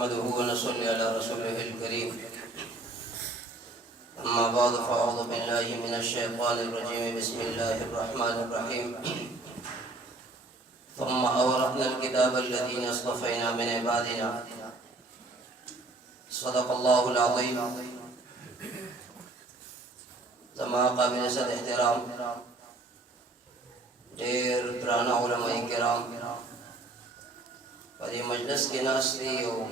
نحمده ونصلي على رسوله الكريم. أما بعد فأعوذ بالله من الشيطان الرجيم. بسم الله الرحمن الرحيم. ثم أورثنا الكتاب الذين اصطفينا من عبادنا. صدق الله العظيم. زما قابل صد احترام ډېر درانه علماء کرام په دې مجلس کې ناست دي او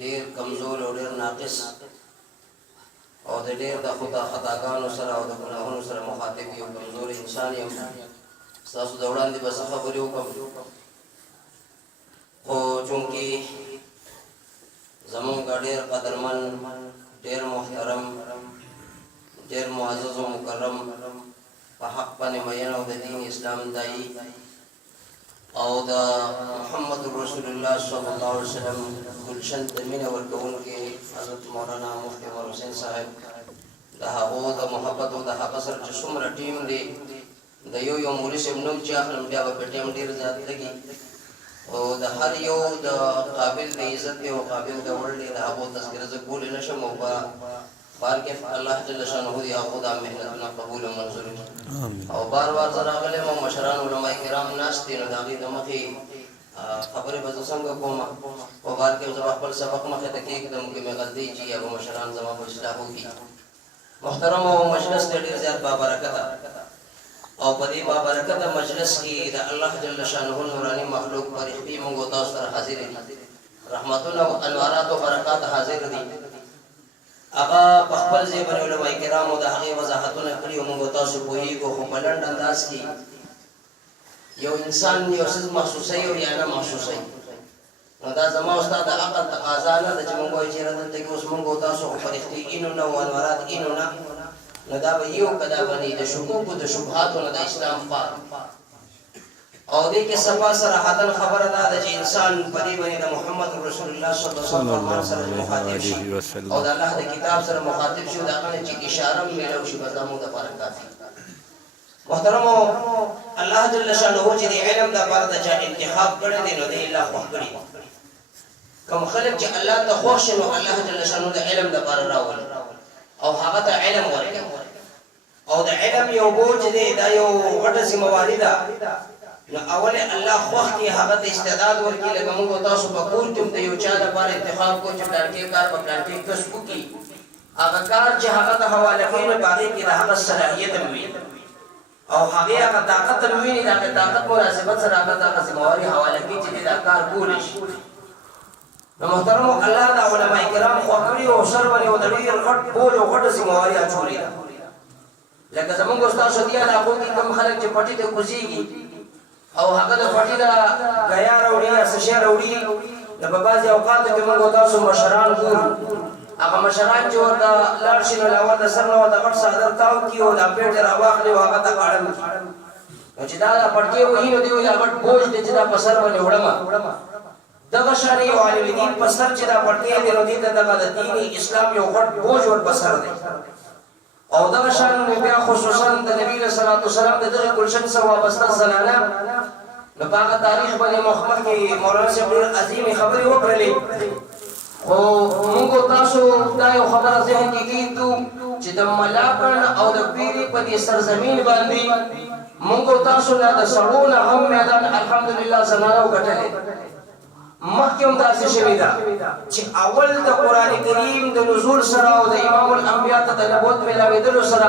ډېر کمزور او ډېر ناقص او د ډېر د خطاګانو سره او د ګناهونو سره مخاطب یو کمزور انسان یم. ستاسو د وړاندې به څه خبرې وکړم، خو چونکې زمونږ ډېر قدرمن، ډېر محترم، ډېر معزز او مکرم په حق باندې مین او د دین اسلام دایي او د محمد رسول الله صلی الله علیه وسلم ګلشن ته مینه ورکوونکي حضرت مولانا مفتی عمر حسین صاحب، د هغو د محبت او د هغه سره چې څومره ټیم دی، د یو مولوي صاحب نوم چې اخلم بیا به په ټیم ډېر زیات لګي او د هر یو د قابل د عزت او قابل د وړ دی د هغو تذکره زه کولی نه شم او بار کې الله جل شانه دی هغو دا محنتونه قبول او منظور کړي. او بار بار زه راغلی یم، مشران علما کرام ناست دي، نو د هغې د مخې خبرې به زه څنګه کوم، په بار کې زه به خپل سبق مخې ته کېږدم که مې غلطۍ چې یا به مشران زما په اصلاح وکړي. محترمو مجلس دی ډېر زیات بابرکته او په دې بابرکته مجلس کې د الله جل شانه نوراني مخلوق فرښتې موږ تاسو سره حاضر دي، رحمتونه او انوارات او برکات حاضر دي. هغه په خپل ځای باندې علماء کرامو د هغې وضاحتونه کړي او موږ تاسو پوهېږو، خو په لنډ انداز کې یو انسان یو څیز محسوسوي او یا نه محسوسوي، نو دا زما او ستا د عقل تقاضا نه ده چې موږ وایو چېرې دلته کې اوس موږ تاسو خو فرښتې اینو نه او انوارات اینو نه، نو دا به یو که دا به نه د شکوکو د شبهاتو نه د اسلام خوا او دې کې صفا صراحتاً خبره دا ده چې انسان په دې باندې د محمد رسول الله صلی الله علیه وسلم سره مخاطب شي او د الله د کتاب سره مخاطب شي، د هغه نه چې اشاره میلو شي بس دا موږ دپاره کافي. محترمو الله جل شانه چې د علم دپاره د چا انتخاب کړی دی نو دی الله خوښ کړي. کوم خلک چې الله ته خوښ شي نو الله جل شانه د علم دپاره راولي او هغه ته علم ورکړي. او د علم یو بوج دی، دا یو غټه ذمهواري ده. نو اول الله خوښ کې هغه ته استعداد ورکړي، لکه موږ تاسو په کور کې د یو چا لپاره انتخاب کوو چې پلان کې کار په پلان کې کسب وکړي، هغه کار چې هغه ته حواله کوي نو په هغې کې د هغه صلاحیت هم وي او هغې هغه طاقت هم وي، د هغې طاقت مناسبت سره هغه ته هغه ذمهواري حواله کوي چې دا کار کولی شي. نو محترمو الله د علما کرام خوښ کړي او سر باندې یو د ډېر غټ بوج او غټه ذمهواري اچولې ده. لکه زمونږ ستاسو دې علاقو کې کوم خلک چې پټي ته کوزېږي او هغه د پټي نه ګیا راوړي یا څه شی راوړي، نو په بعضې اوقاتو کې موږ تاسو مشران ګورو، هغه مشران چې ورته لاړ شي نو لاول د سر نه ورته غټ څادر تاو کړي او دا پیټ راواخلي او هغه ته اړم کړي، نو چې دا پټکې وهي نو دی وایي دا غټ بوج دی چې دا په سر باندې وړمه. دغه شان یو عالم دین په سر چې دا پټکې دی نو دې ته دغه د دین اسلام یو غټ بوج ور په سر دی. او دغه شان بیا خصوصا د نبی صلی الله علیه وسلم د دغه ګلشن سره وابسته زنانه نو په هغه تاریخ باندې مخمخ کې مولانا صاحب ډېرې عظیمې خبرې وکړلې، خو موږ تاسو دا یو خبره ذهن کې کېږدو چې د ملاکنډ او د پیرې په دې سرزمین باندې موږ تاسو نه د سړو نه هم میدان الحمدلله زنانو ګټلې. مخکې هم داسې شوې ده چې اول د قرآن کریم د نزول سره او د امام الانبیا ته د نبوت میلاوېدلو سره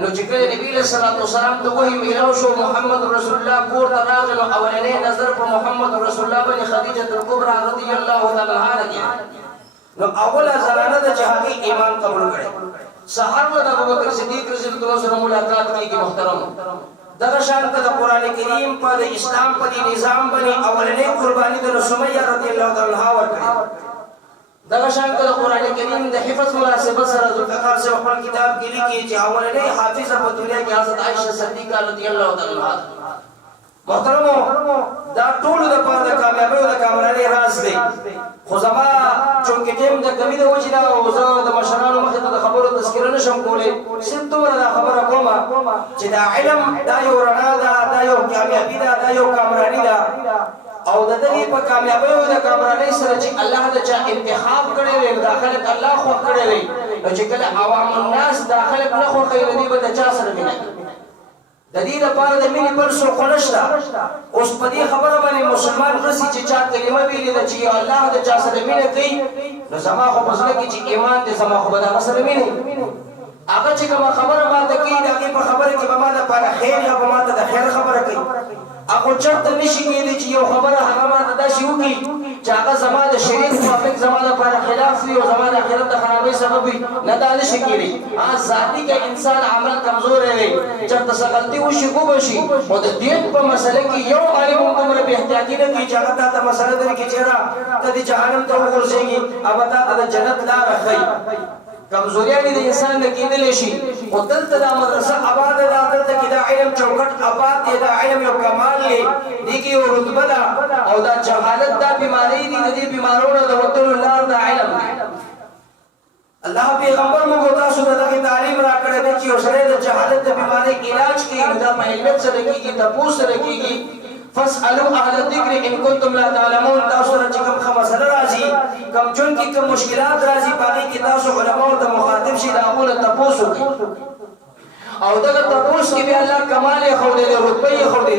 نو چې کله نبي علیه صلات وسلام ته وحی میلاو شو، محمد رسول الله کور ته راغی، نو اولنی نظر په محمد رسول الله باندې خدیجة الکبرى رضی الله تعالی عنها لګي، نو اوله زنانه ده چې هغې ایمان قبول کړی. سهار به د ابوبکر صدیق رضی الله سره ملاقات کېږي. محترمو دغه شان د قرآن کریم په د اسلام په دې نظام باندې اولنۍ قرباني د سمیه رضی الله تعالی عنها ورکړې. دغه شان د قرآن کریم د حفظ مناسبت سره ذوالفقار صاحب خپل کتاب کې لیکي چې اولنۍ حافظه په دنیا کې حضرت عائشه صدیقه رضی الله تعالی عنها. محترمو دا ټول د پاره د کامیابی او د کامرانۍ راز دی، خو زما چونکې ټیم د کمی د وجې نه او زه د مشرانو مخې ته د خبرو تذکره نشم کولی، صرف دومره دا خبره کوم چې دا علم دا یو رڼا ده، دا یو کامیابي ده، دا یو کامراني ده او د دې په کامیابی او د کامرانۍ سره چې الله د چا انتخاب کړی وي داخله الله خو کړی وي چې کله عوام الناس داخله نه خو خیر دی به د چا سره مینه د دې لپاره د مینې پر څو خلشتا اوس په دې خبره باندې مسلمان رسي چې چا کلمه ویلې ده چې الله د چا سره مینه کوي نو زما خو پسله کې چې ایمان دې زما خو به دا سره مینه هغه چې کوم خبره ماته کوي دا په خبره کې به ما د پر خیر یا به ما ته د خیر خبره کوي هغه چرته نشي کېدی چې یو خبره هغه ماته دا شي وکړي چې هغه زما د شریعت موافق زما لپاره خلاف وي او زما د آخرت د خرابۍ سبب وي نه دا نشي کېدی ذاتي که انسان عمل کمزور دی چرته څه غلطي وشي کو بشي او د دین په مسله کې یو عالم دومره بې احتیاطي نه کوي چې هغه تا ته مسله درکړي چې ته د جهنم ته وغورځېږي او تا ته د جنت لاره ښیي کمزوریانی د انسان نه کېدلی شي خو دلته دا مدرسه آباد ده دلته کې دا علم چوکټ آباد دی دا علم یو کمال دی دې کې یو رتبه ده او دا جهالت دا بیماری دي د دې بیمارونو د وتلو لار دا علم دی الله پیغمبر موږ تاسو ته دغه تعلیم راکړی دی چې یو سړی د جهالت د بیماری علاج کوي دا په علم سره کېږي تپوس سره کېږي فاسألوا اهل الذکر ان کنتم لا تعلمون تاسو را چې کوم مسله راځي کوم جون کې کوم مشکلات راځي باندې کې تاسو علماء ته مخاطب شي دا اول تاسو او دغه تاسو کې به الله کمال خو دې رتبه خو دې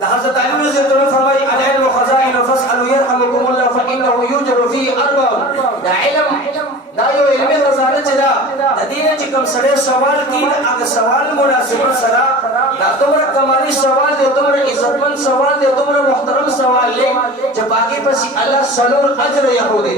دا حضرت علی رضی الله عنه فرمایي العلم خزائن فاسألوا يرحمكم الله فانه يوجد فيه اربع دا علم دا یو علمي خزانه چې دا د دې چې کوم سره سوال کوي هغه سوال مناسبت سره دا دومره کمالي سوال دی دومره عزتمن سوال دی دومره محترم سوال دی چې باقي پسې الله سلور اجر یې خو دې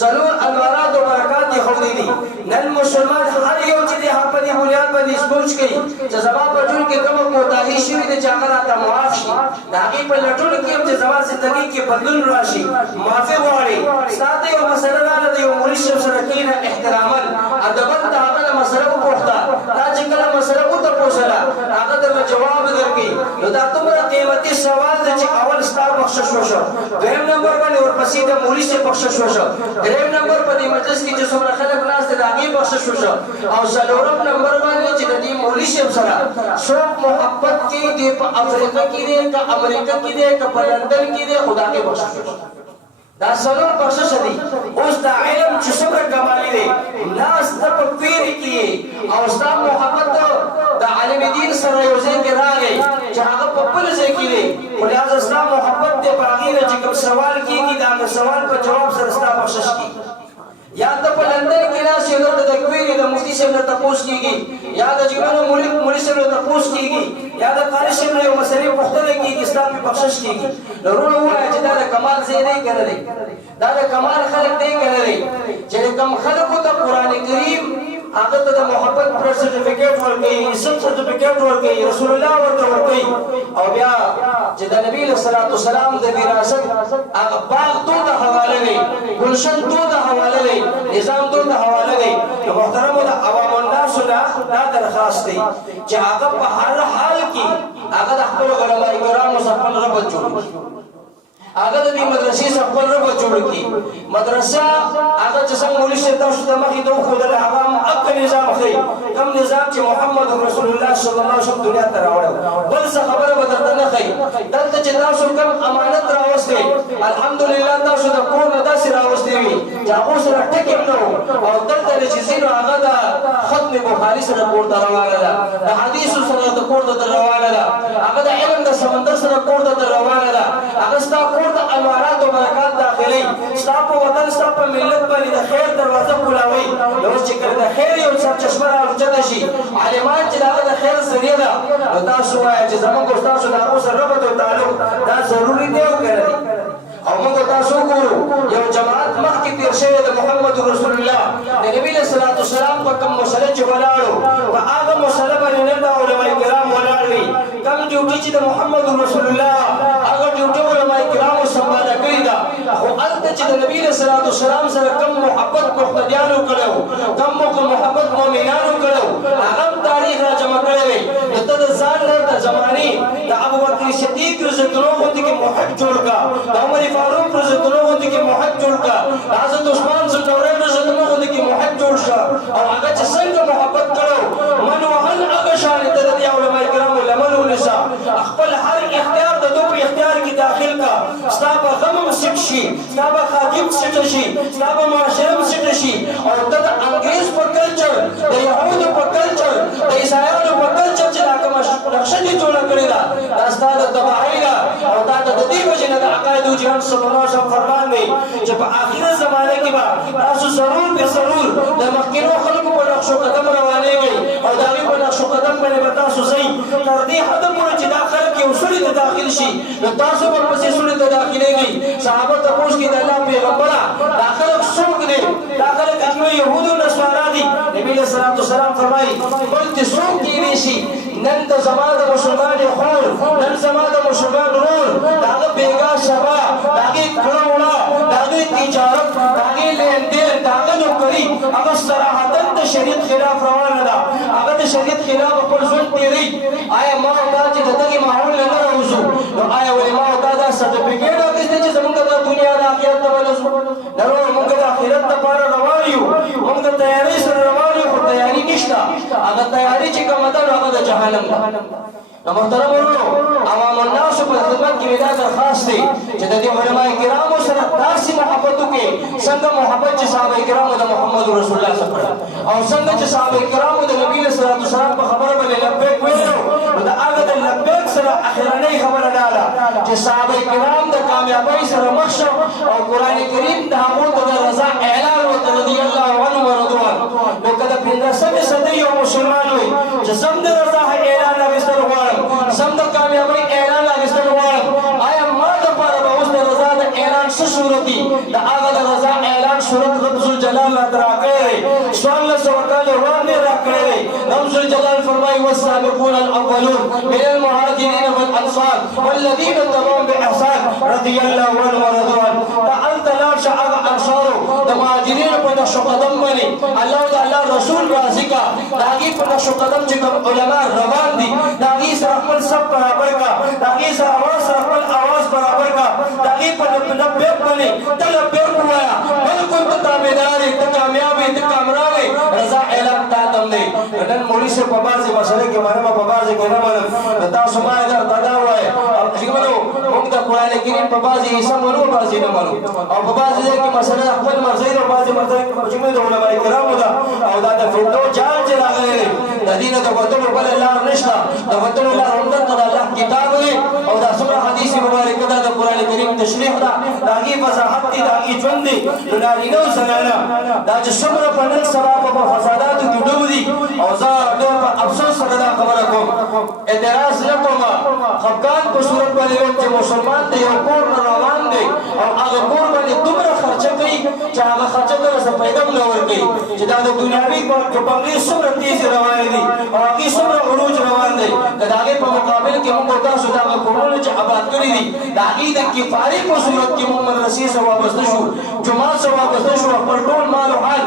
سلور انوارات او برکات یې خو دې نن مسلمان هر یو چې د په دې بنیاد باندې سوچ کوي چې زما په ټول کې کوم کوتاهي شوی دی چې هغه راته معاف شي دا هغه په لټون کې هم چې زما ژوندۍ کې بدلون راشي معافي غواړي ساده یو مسله نه دی یو مولوی سره کینه احتراما ادب ته هغه مسله وکړه دا چې کله مسله وته پوښتنه هغه ته جواب درکې نو دا دومره قیمتي سوال دی چې اول ستاسو بخښش وشو دویم نمبر باندې ورپسې د مولوی سے بخښش وشو دریم نمبر په دې مجلس کې چې څومره خلک ناس دي دا هغه بخښش وشو او څلورم نمبر باندې چې د دې مولوی سے سره څوک محبت کې دی په افریقا کې دی که امریکا کې دی که په لندن کې دی خدا کې بخښش وشو دا سلور بخشش دی اوس دا علم چې څومره کمالي دی ناس ته په پیر کې او ستا محبت د عالم دین سره یو ځای کې راغی چې هغه په بل ځای کې دی خو لهذا ستا محبت دی په هغې نه چې کوم سوال کېږي دا سوال په جواب سره ستا بخشش کېږي یا ته په لندن کې ناست یې دلته د کویري د مفتي صاحب نه تپوس کېږي یا د جګړو مولوي صاحب نه تپوس کېږي یا د قاري صاحب نه یو مسلې پوښتنه کېږي ستا پې بخشش کېږي نو وروڼه ووایه چې دا د کمال ځای دی که نه دی دا د کمال خلک دی که نه دی چې کوم خلکو ته قرآن کریم هغه ته د محبت پر سرټیفیکیټ ورکوي اسم سرټیفیکیټ ورکوي رسول الله ورته ورکوي او بیا چې د نبی له صلوات والسلام د وراثت هغه باغ تو ته حواله دی گلشن تو ته حواله دی نظام تو ته حواله دی نو محترمو د عوام الناس نه دا درخواست دی چې هغه په هر حال کې هغه د خپل علماء کرامو سره خپل رب جوړ هغه د دې مدرسې څخه خپل رب جوړ کړي مدرسه هغه چې څنګه مولوي صاحب تاسو ته مخې ته وښودل هغه اقل نظام ښیي کوم نظام چې محمد رسول الله صلی الله علیه وسلم دنیا ته راوړی بل څه خبره به درته نه ښیي دلته چې تاسو کوم امانت راوستئ الحمدلله تاسو د کور نه داسې راوستې وي چې هغو سره ټکې هم نه او دلته چې ځي نو هغه د ختم بخاري سره کور ته روانه ده د حدیثو سره د کور ته روانه ده هغه د علم د سمندر سره کور ته روانه ده هغه ستا کور د انوارات او برکات داخلي ستا په وطن ستا په ملت باندې د خیر دروازه کولاوي اوس چې کله د خیر یو سرچشمه راوچته شي عالمان چې د هغه د خیر ذریعه ده نو تاسو وایئ چې زموږ او ستاسو د هغو سره ربط او تعلق دا ضروري دی او که نه دی او موږ تاسو ګورو یو جماعت مخکې تېر شوی د محمد رسول الله د نبي علیه صلات وسلام په کوم مسله چې ولاړو په هغه مسله باندې نن د علما کرام ولاړ دي کوم ډیوټي چې د محمد رسول الله هغه ډیوټي علما کرامو سمباله کړې ده خو هلته چې د نبي علیه صلات وسلام سره کوم محبت مقتدیانو کړی وو کوم محبت مؤمنانو کړی وو هغه هم تاریخ را جمع کړی دی نو ته د ځان نه د زمانې د ابوبکر صدیق رضی الله غوندې کې محب جوړ کړه د عمر فاروق رضی الله غوندې کې محب جوړ کړه د حضرت عثمان ذوالنورین رضی الله غوندې کې محب جوړ شه او هغه چې څنګه محبت کړو من وهل هغه شان ته د علماء کرامو لمن ونسا خپل هر اختیار د دوی اختیار کې داخل کا ستا په غم هم سټ شي، ستا په خادم سټ شي، ستا په معاشره هم سټ شي، او ته د انګریز په کلچر، د یهودو په کلچر، د عیسایانو په کلچر چې دا کومه نقشه دې جوړه کړې ده دا ستا د تباهۍ ده. او تا ته د دې وجې نه د عقایدو جهان صلی الله علیه وسلم فرمان دی چې په آخره زمانه کې به تاسو ضرور به ضرور د مخکینو خلکو په نقش و قدم روانېږئ او د هغوی په نقش و قدم باندې به تاسو ځئ تر دې حده پورې چې دا خلک یو سړي ته داخل شي نو تاسو به ورپسې سړي ته داخلېږئ. صحابه تپوس کوي د الله پیغمبره دا خلک څوک دی؟ دا خلک اجمع یهود او نصارا دي. نبي علیه الصلاة والسلام فرمایي بل ته څوک کېدی شي نن ته زما د مسلمان خور، نن زما د مسلمان ورور، د هغه بېګا سبا، د هغې کړه وړه، د هغې تجارت، د هغې لیندین، د هغه نوکري هغه صراحتا د شریعت خلاف روانه ده، هغه د شریعت خلاف خپل ژوند تېروي. آیا ما او تا چې د دغې ماحول نه نه راوځو نو آیا ولې ما او تا دا سرټیفیکېټ اخیستی چې زمونږ د دنیا د آخرت ته به نه ځو؟ نه نو مونږ د آخرت دپاره روان یو، مونږ د تیارۍ سره روان یو، خو تیاري نشته. هغه تیاري چې کومه ده نو هغه د جهنم ده. نو محترم ورونو عوام الناس په خدمت کې مې دا درخواست دی چې د دې علماء کرامو سره داسې محبت وکړي څنګه محبت چې صحابه کرامو د محمد رسول الله سره کړی او څنګه چې صحابه کرامو د نبي صلی الله علیه وسلم په خبره باندې لبیک ویلو نو د هغه د لبیک سره اخرنۍ خبره دا ده چې صحابه کرام د کامیابۍ سره مخ شو او قرآن کریم د هغو ته د رضا اعلان وکړ رضي الله عنهم ورضوان. نو که د 15مې صدۍ یو مسلمان وي چې زم د رضا اعلان اخیستل غواړم، زم د کامیابۍ اعلان اخیستل غواړم، آیا ما دپاره به اوس د رضا د اعلان څه صورت دي؟ د هغه د رضا اعلان صورت رب ذوالجلال راته راکړی دی، 1400 کاله وړاندې راکړی دی. رب ذوالجلال فرمایي والسابقون الاولون من المهاجرین والانصار والذین اتبعوهم باحسان رضي الله عنهم ورضوان. ته هلته لاړ شه هغه انصارو د مهاجرینو په نقش قدم باندې الله او د الله رسول راضي کا، د هغې په نقش قدم چې کوم علما روان دي د هغې سره خپل صف برابر کا، د هغې سره اواز سره خپل اواز برابر کا، د هغې په لبیک باندې ته لبیک ووایه بلکل ته تابعدار یې، ته کامیاب یې، ته کامران یې، رضا اعلان تا ته هم دی. نن مولوي صاحب په بعضې مسلې کې منم په بعضې کې نه منم نو تاسو ما درته دا ووایه موږ د قرآن کریم په بعضې حصه منو بعضې نه منو او په بعضې ځای کې مسله خپل مرضۍ ده، بعضې مرضۍ مجموعې د علماء کرامو ده او دا د فتنو جال چې راغلی دی د دې نه د وتلو بله لار نشته. د وتلو لار همدلته د الله کتاب دی او دا څومره حدیث مبارکه ده د قرآن کریم تشریح ده، د هغې وضاحت دی، د هغې ژوند دی. نو نارینه او زنانه دا چې څومره په نن سبا په فساداتو کې ډوب دي او زه ډېر په افسوس سره دا خبره کوم، اعتراض نه کوم، خفګان په صورت باندې ویم چې مسلمان د یو کور نه روان دی او هغه کور باندې دومره خرچه کوي چې هغه خرچه ته څه پیدا هم نه ورکوي چې دا د دنیاوي بنګلې څومره تیزې روانې دي او هغې څومره عروج روان دی. که د هغې په مقابل کې موږ او تاسو د هغه کورونه چې آباد کړي دي د هغې د کفارې په صورت کې موږ مدرسې سره وابسته شو، جومات سره وابسته شو، خپل ټول مال او حال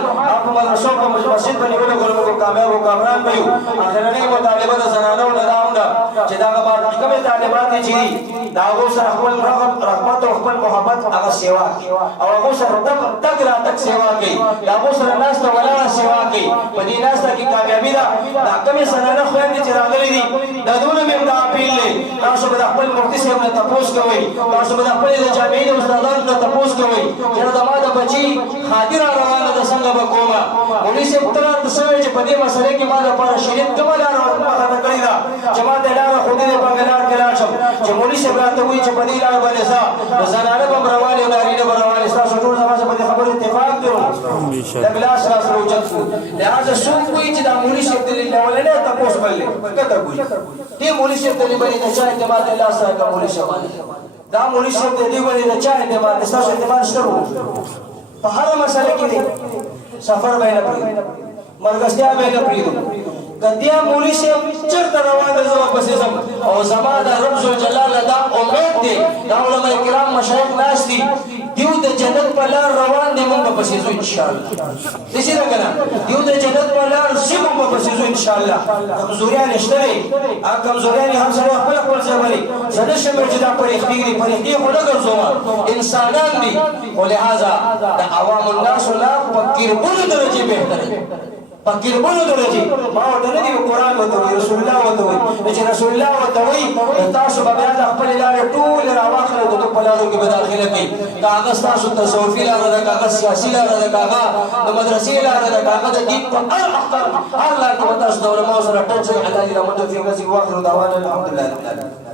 په مدرسو په مسجد باندې ولګول، موږ کامیاب او کامران به یو. اخرنۍ مطالبه د زنانو نه دا هم ده چې دغه کومې طالبات چې دي د هغو سره خپل رحمت او خپل محبت هغه سیوا کوي او هغو سره تګ راتګ سیوا کوي، د هغو سره ناسته ولاړه سیوا کوي. په دې ناسته کې کامیابي ده. دا کومې زنانه خویندې چې راغلي دي د دونه مې هم دا اپیل دی تاسو به د خپل مفتي صاحب نه تپوس کوئ، تاسو به د خپلې د جامعې د استادانو نه تپوس کوئ چې زما د بچي خادي را روانه ده څنګه به کومه. مولوي صاحب ته راته څه وایي چې په دې مسئلې کې ما دپاره شریعت کومه لاره مخته کړې ده چې ما ته لاره ښودلې په هغې لار کې لاړ شم. چې مولوي صاحب راته وایي چې په دې لاره باندې ځه نو زنانه به هم روانې او نارینه به روانې، ستاسو ټول زما سره په دې خبرو اتفاق دی. د ګلاس را سره اوچت کړو لهذا څوک وایي چې دا مولوي صاحب ته لومړنی تپوس بللی کته ګوي دې مولوي صاحب ته باندې د چا اعتماد الله سره کا مولوي صاحب دا مولوي صاحب ته دې باندې د چا اعتماد ستاسو اعتماد شته په هر مسله کې دی. سفر به نه پرېږدو، ملګرتیا به نه پرېږدو، کدیا مولوي صاحب چېرته روان دی زه ورپسې ځم او زما د رب ذوالجلال دا امید دی دا علماء کرام مشایخ ناست دي دیو د جنت په لار روان دی موږ به پسې ځو انشاءالله. داسې ده که نه دیو د جنت په لار ځي موږ به پسې ځو انشاءالله. کمزوریان شته وي هغه کمزوریان هر سړی خپل خپل ځای باندې زه نه شم چې دا پرېښتې دي پرېښتې خو نه ګرځوم انسانان دي خو لهذا د عوام الناسو نه په قربونو درجې بهتر پکې بولو درځي ما ورته نه دی قرآن وته وي رسول الله وته وي چې رسول الله وته وي تاسو به بیا د خپل لارې ټول راواخلو د په لارو کې به داخله کوي کاغذ تاسو تصوفي لاره ده کاغذ سیاسي لاره ده کاغذ د مدرسې لاره ده کاغذ د دین په هر اختر هر لار کې به تاسو د علماء سره ټچ وي الله دې رحمت وکړي واخر دعوانا الحمدلله